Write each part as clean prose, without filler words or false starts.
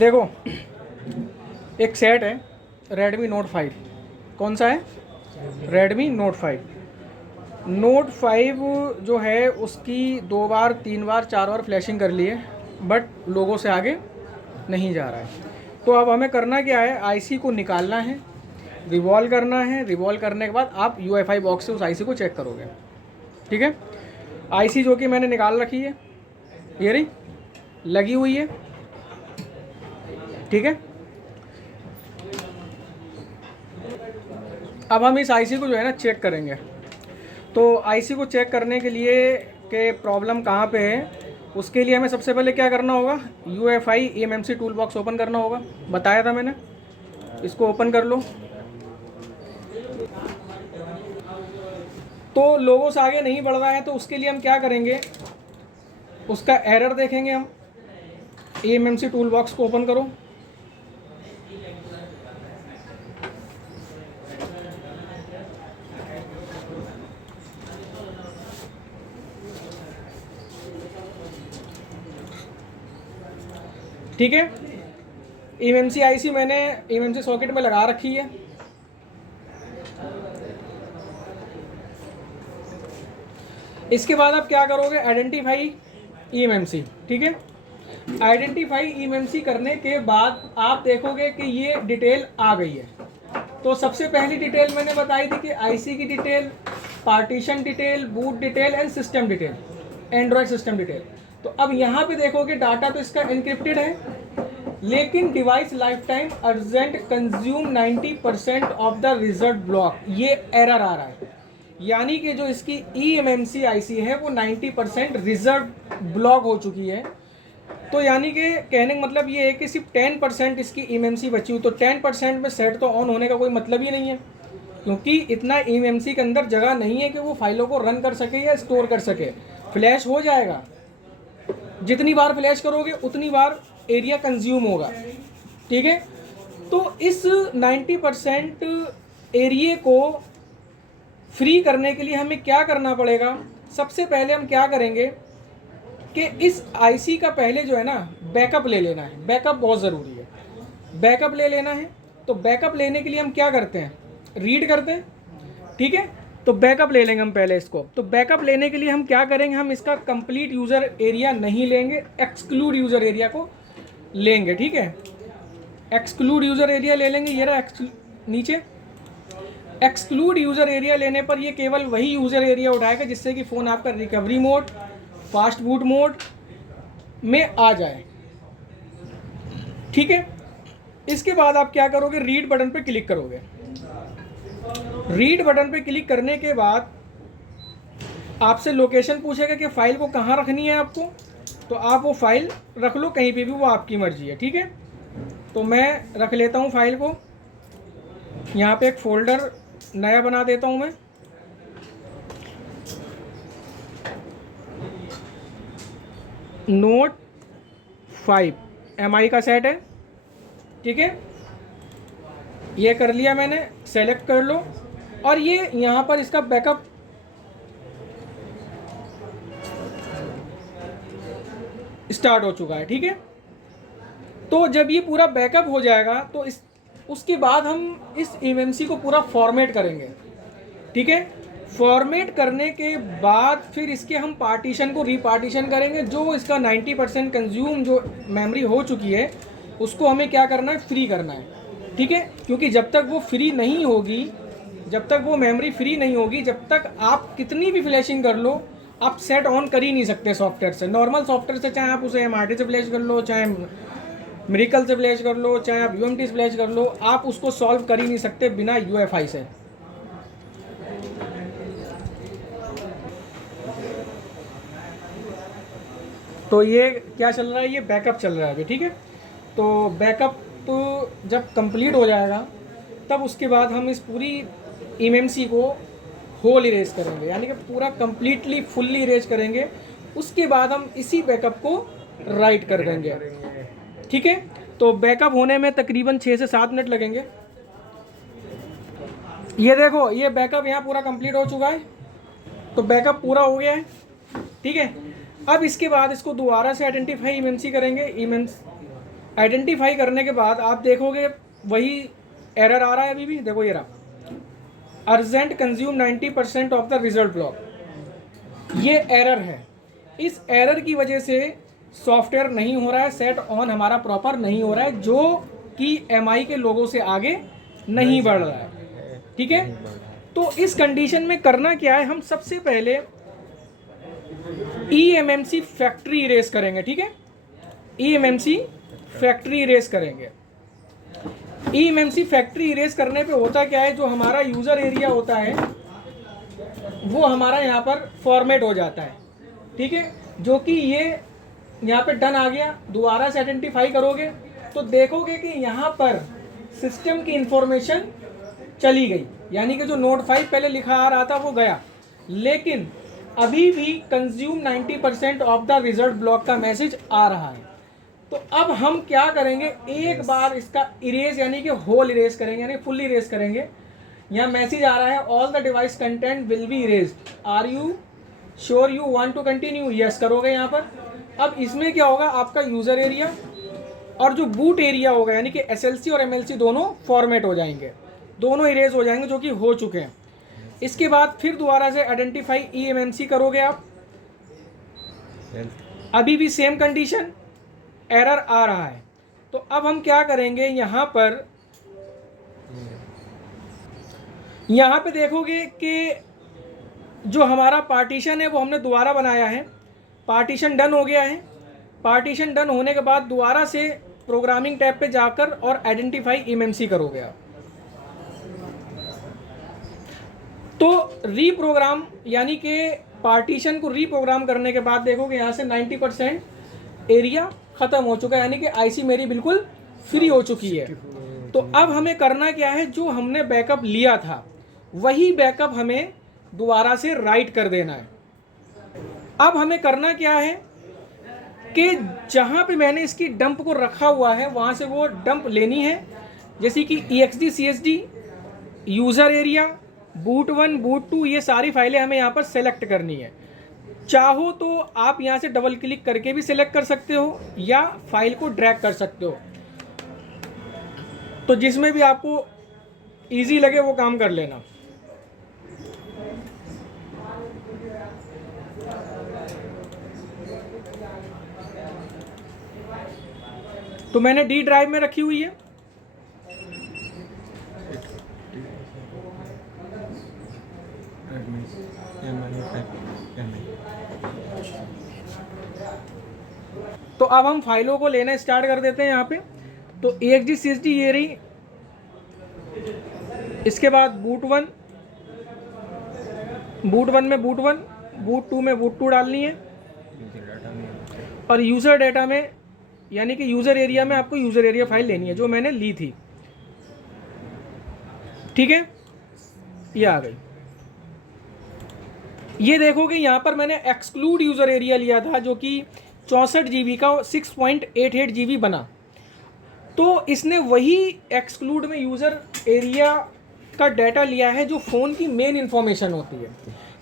देखो एक सेट है Redmi Note 5। कौन सा है? Redmi Note 5। Note 5 जो है उसकी 2 बार 3 बार 4 बार फ्लैशिंग कर ली है, बट लोगों से आगे नहीं जा रहा है। तो अब हमें करना क्या है, आईसी को निकालना है, रिवॉल्व करना है। रिवॉल्व करने के बाद आप UEFI बॉक्स से उस आईसी को चेक करोगे। ठीक है, आईसी जो कि मैंने निकाल रखी है, ये रही लगी हुई है। ठीक है, अब हम इस आईसी को जो है ना चेक करेंगे। तो आईसी को चेक करने के लिए कि प्रॉब्लम कहाँ पे है, उसके लिए हमें सबसे पहले क्या करना होगा, UEFI eMMC tool box open करना होगा। बताया था मैंने, इसको ओपन कर लो। तो लोगों से आगे नहीं बढ़ रहा है, तो उसके लिए हम क्या करेंगे, उसका एरर देखेंगे हम। eMMC टूल बॉक्स को ओपन करो। ठीक है, eMMC आईसी मैंने eMMC सॉकेट में लगा रखी है। इसके बाद आप क्या करोगे, आइडेंटिफाई eMMC। ठीक है, आइडेंटिफाई eMMC करने के बाद आप देखोगे कि ये डिटेल आ गई है। तो सबसे पहली डिटेल मैंने बताई थी कि आईसी की detail, partition detail, boot detail and system detail, Android system detail. तो अब यहाँ पे देखोगे डाटा तो इसका एनक्रिप्टेड है, लेकिन device life time urgent consume 90% of the result block, ये एरर आ रहा है। यानी कि जो इसकी eMMC आईसी है वो 90% रिजर्व ब्लॉक हो चुकी है। तो यानी कि कहने का मतलब ये है कि सिर्फ 10% इसकी eMMC बची हुई। तो 10% में सेट तो ऑन होने का कोई मतलब ही नहीं है, क्योंकि इतना eMMC के अंदर जगह नहीं है कि वो फाइलों को रन कर सके या स्टोर कर सके। फ्लैश हो जाएगा, जितनी बार फ्लैश करोगे उतनी बार एरिया कंज्यूम होगा। ठीक है, तो इस 90% एरिया को फ्री करने के लिए हमें क्या करना पड़ेगा, सबसे पहले हम क्या करेंगे कि इस आईसी का पहले जो है ना बैकअप ले लेना है। बैकअप बहुत ज़रूरी है, बैकअप ले लेना है। तो बैकअप लेने के लिए हम क्या करते हैं, रीड करते हैं। ठीक है, तो बैकअप ले लेंगे हम पहले इसको। तो बैकअप लेने के लिए हम क्या करेंगे, हम इसका कंप्लीट यूज़र एरिया नहीं लेंगे, एक्सक्लूड यूज़र एरिया को लेंगे। ठीक है, एक्सक्लूड यूज़र एरिया ले लेंगे। ये रहा नीचे एक्सक्लूड यूज़र एरिया लेने पर ये केवल वही यूज़र एरिया उठाएगा जिससे कि फ़ोन आपका recovery mode, fast boot mode में आ जाए। ठीक है, इसके बाद आप क्या करोगे, रीड बटन पे क्लिक करोगे। रीड बटन पे क्लिक करने के बाद आपसे लोकेशन पूछेगा कि फ़ाइल को कहाँ रखनी है आपको। तो आप वो फाइल रख लो कहीं पे भी, वो आपकी मर्जी है। ठीक है, तो मैं रख लेता हूँ फाइल को, यहाँ पे एक फ़ोल्डर नया बना देता हूँ मैं। Note 5 MI का सेट है। ठीक है, ये कर लिया मैंने, सेलेक्ट कर लो। और ये यहाँ पर इसका बैकअप स्टार्ट हो चुका है। ठीक है, तो जब ये पूरा बैकअप हो जाएगा तो उसके बाद हम इस eMMC को पूरा फॉर्मेट करेंगे। ठीक है, फॉर्मेट करने के बाद फिर इसके हम पार्टीशन को रीपार्टीशन करेंगे। जो इसका 90% कंज्यूम जो मेमोरी हो चुकी है उसको हमें क्या करना है, फ्री करना है। ठीक है, क्योंकि जब तक वो फ्री नहीं होगी, जब तक वो मेमोरी फ्री नहीं होगी, जब तक आप कितनी भी फ्लैशिंग कर लो आप सेट ऑन कर ही नहीं सकते सॉफ्टवेयर से। नॉर्मल सॉफ्टवेयर से चाहे आप उसे MRT से फ्लैश कर लो, चाहे मिरेकल से फ्लैश कर लो, चाहे आप UMT से फ्लैश कर लो, आप उसको सॉल्व कर ही नहीं सकते बिना UEFI से। तो ये क्या चल रहा है, ये बैकअप चल रहा है अभी। ठीक है, तो बैकअप तो जब कंप्लीट हो जाएगा तब उसके बाद हम इस पूरी eMMC को होल इरेज करेंगे, यानी कि पूरा कंप्लीटली फुल्ली इरेज करेंगे। उसके बाद हम इसी बैकअप को राइट कर देंगे। ठीक है, तो बैकअप होने में तकरीबन 6 से 7 मिनट लगेंगे। ये देखो, ये बैकअप यहाँ पूरा कंप्लीट हो चुका है। तो बैकअप पूरा हो गया है। ठीक है, अब इसके बाद इसको दोबारा से आइडेंटिफाई eMMC करेंगे। आइडेंटिफाई करने के बाद आप देखोगे वही एरर आ रहा है अभी भी, देखो ये रहा, urgent consume 90% of the result block, ये एरर है। इस एरर की वजह से सॉफ्टवेयर नहीं हो रहा है, सेट ऑन हमारा प्रॉपर नहीं हो रहा है, जो कि एमआई के लोगों से आगे नहीं बढ़ रहा है। ठीक है, तो इस कंडीशन में करना क्या है, हम सबसे पहले ईएमएमसी फैक्ट्री इरेज करेंगे। ठीक है, ईएमएमसी फैक्ट्री इरेज करेंगे। ईएमएमसी फैक्ट्री इरेज करने पे होता क्या है, जो हमारा यूजर एरिया होता है वो हमारा यहाँ पर फॉर्मेट हो जाता है। ठीक है, जो कि ये यहाँ पे डन आ गया। दोबारा से आइडेंटिफाई करोगे तो देखोगे कि यहाँ पर सिस्टम की इंफॉर्मेशन चली गई, यानी कि जो नोड 5 पहले लिखा आ रहा था वो गया, लेकिन अभी भी consume 90% of the result block का मैसेज आ रहा है। तो अब हम क्या करेंगे, एक बार इसका इरेज यानी कि होल इरेज करेंगे, यानी फुल इरेज करेंगे। यहाँ मैसेज आ रहा है all the device content will be erased, are you sure you want to continue, yes करोगे यहाँ पर। अब इसमें क्या होगा, आपका यूजर एरिया और जो बूट एरिया होगा, यानी कि एसएलसी और एमएलसी दोनों फॉर्मेट हो जाएंगे, दोनों इरेज हो जाएंगे, जो कि हो चुके हैं। इसके बाद फिर दोबारा से आइडेंटिफाई ईएमएमसी करोगे आप, अभी भी सेम कंडीशन, एरर आ रहा है। तो अब हम क्या करेंगे, यहाँ पे देखोगे कि जो हमारा पार्टीशन है वो हमने दोबारा बनाया है, पार्टीशन डन हो गया है। पार्टीशन डन होने के बाद दोबारा से प्रोग्रामिंग टैब पे जाकर और आइडेंटिफाई ईएमएमसी करोगे आप। तो रीप्रोग्राम यानी कि पार्टीशन को रीप्रोग्राम करने के बाद देखोगे यहाँ से 90% एरिया ख़त्म हो चुका है, यानी कि आईसी मेरी बिल्कुल फ्री हो चुकी है। तो अब हमें करना क्या है, जो हमने बैकअप लिया था वही बैकअप हमें दोबारा से राइट कर देना है। अब हमें करना क्या है कि जहाँ पे मैंने इसकी डंप को रखा हुआ है वहाँ से वो डंप लेनी है, जैसे कि EXD CSD user area boot 1 boot 2 ये सारी फाइलें हमें यहाँ पर सेलेक्ट करनी है। चाहो तो आप यहाँ से डबल क्लिक करके भी सिलेक्ट कर सकते हो या फाइल को ड्रैग कर सकते हो, तो जिसमें भी आपको इजी लगे वो काम कर लेना। तो मैंने डी ड्राइव में रखी हुई है। तो अब हम फाइलों को लेना स्टार्ट कर देते हैं यहाँ पे। तो EXD CSD ये रही, इसके बाद बूट 1 में बूट 1, बूट 2 में बूट 2 डालनी है, और यूज़र डेटा में यानी कि यूज़र एरिया में आपको यूज़र एरिया फाइल लेनी है जो मैंने ली थी। ठीक है, ये आ गई। ये देखोगे यहाँ पर मैंने एक्सक्लूड यूज़र एरिया लिया था जो कि 64 GB का 6.88 GB बना, तो इसने वही एक्सक्लूड में यूज़र एरिया का डाटा लिया है जो फ़ोन की मेन इंफॉर्मेशन होती है।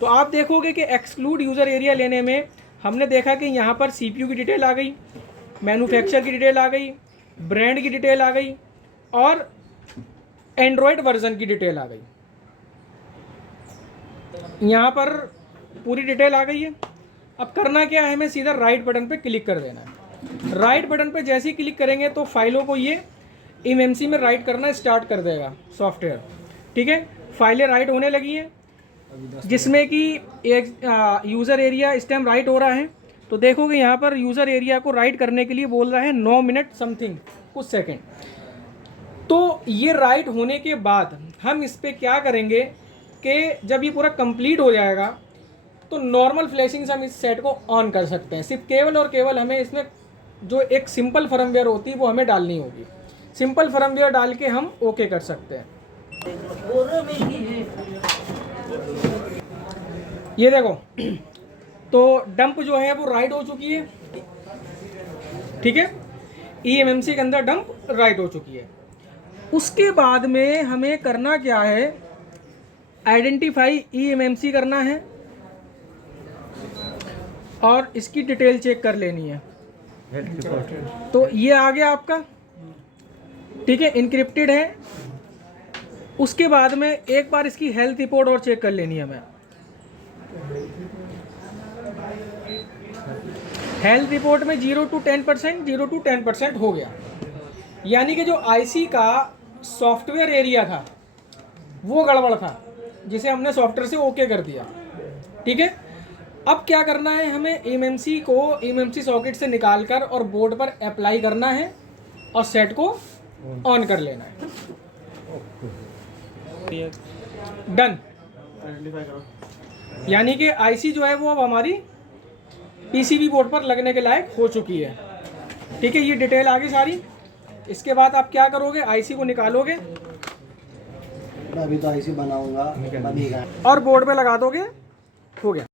तो आप देखोगे कि एक्सक्लूड यूज़र एरिया लेने में हमने देखा कि यहाँ पर CPU की डिटेल आ गई, मैन्युफैक्चर की डिटेल आ गई, ब्रांड की डिटेल आ गई और एंड्रॉयड वर्जन की डिटेल आ गई। यहाँ पर पूरी डिटेल आ गई है। अब करना क्या है, हमें सीधा राइट बटन पे क्लिक कर देना है। राइट बटन पे जैसे ही क्लिक करेंगे तो फाइलों को ये ईएमएमसी में राइट करना स्टार्ट कर देगा सॉफ्टवेयर। ठीक है, फाइलें राइट होने लगी हैं, जिसमें कि एक यूज़र एरिया इस टाइम राइट हो रहा है। तो देखोगे यहाँ पर यूज़र एरिया को राइट करने के लिए बोल रहा है 9 मिनट समथिंग, कुछ सेकेंड। तो ये राइट होने के बाद हम इस पर क्या करेंगे कि जब ये पूरा कंप्लीट हो जाएगा तो नॉर्मल फ्लैशिंग से हम इस सेट को ऑन कर सकते हैं। सिर्फ केवल और केवल हमें इसमें जो एक सिंपल फर्मवेयर होती है वो हमें डालनी होगी। सिंपल फर्मवेयर डाल के हम ओके कर सकते हैं। ये देखो, तो डंप जो है वो राइट हो चुकी है। ठीक है, ईएमएमसी के अंदर डंप राइट हो चुकी है। उसके बाद में हमें करना क्या है, आइडेंटिफाई ईएमएमसी करना है और इसकी डिटेल चेक कर लेनी है। तो ये आ गया आपका, ठीक है, इनक्रिप्टेड है। उसके बाद में एक बार इसकी हेल्थ रिपोर्ट और चेक कर लेनी है हमें। हेल्थ रिपोर्ट में 0 to 10% हो गया, यानी कि जो आईसी का सॉफ्टवेयर एरिया था वो गड़बड़ था, जिसे हमने सॉफ्टवेयर से ओके कर दिया, ठीक है। अब क्या करना है, हमें एमएमसी को एमएमसी सॉकेट से निकालकर और बोर्ड पर अप्लाई करना है और सेट को ऑन कर लेना है। डन। यानी कि आईसी जो है वो अब हमारी पीसीबी बोर्ड पर लगने के लायक हो चुकी है, ठीक है। ये डिटेल आ गई सारी। इसके बाद आप क्या करोगे, आईसी को निकालोगे, अभी तो आईसी बनाऊंगा, बनेगा और बोर्ड पे लगा दोगे, हो गया।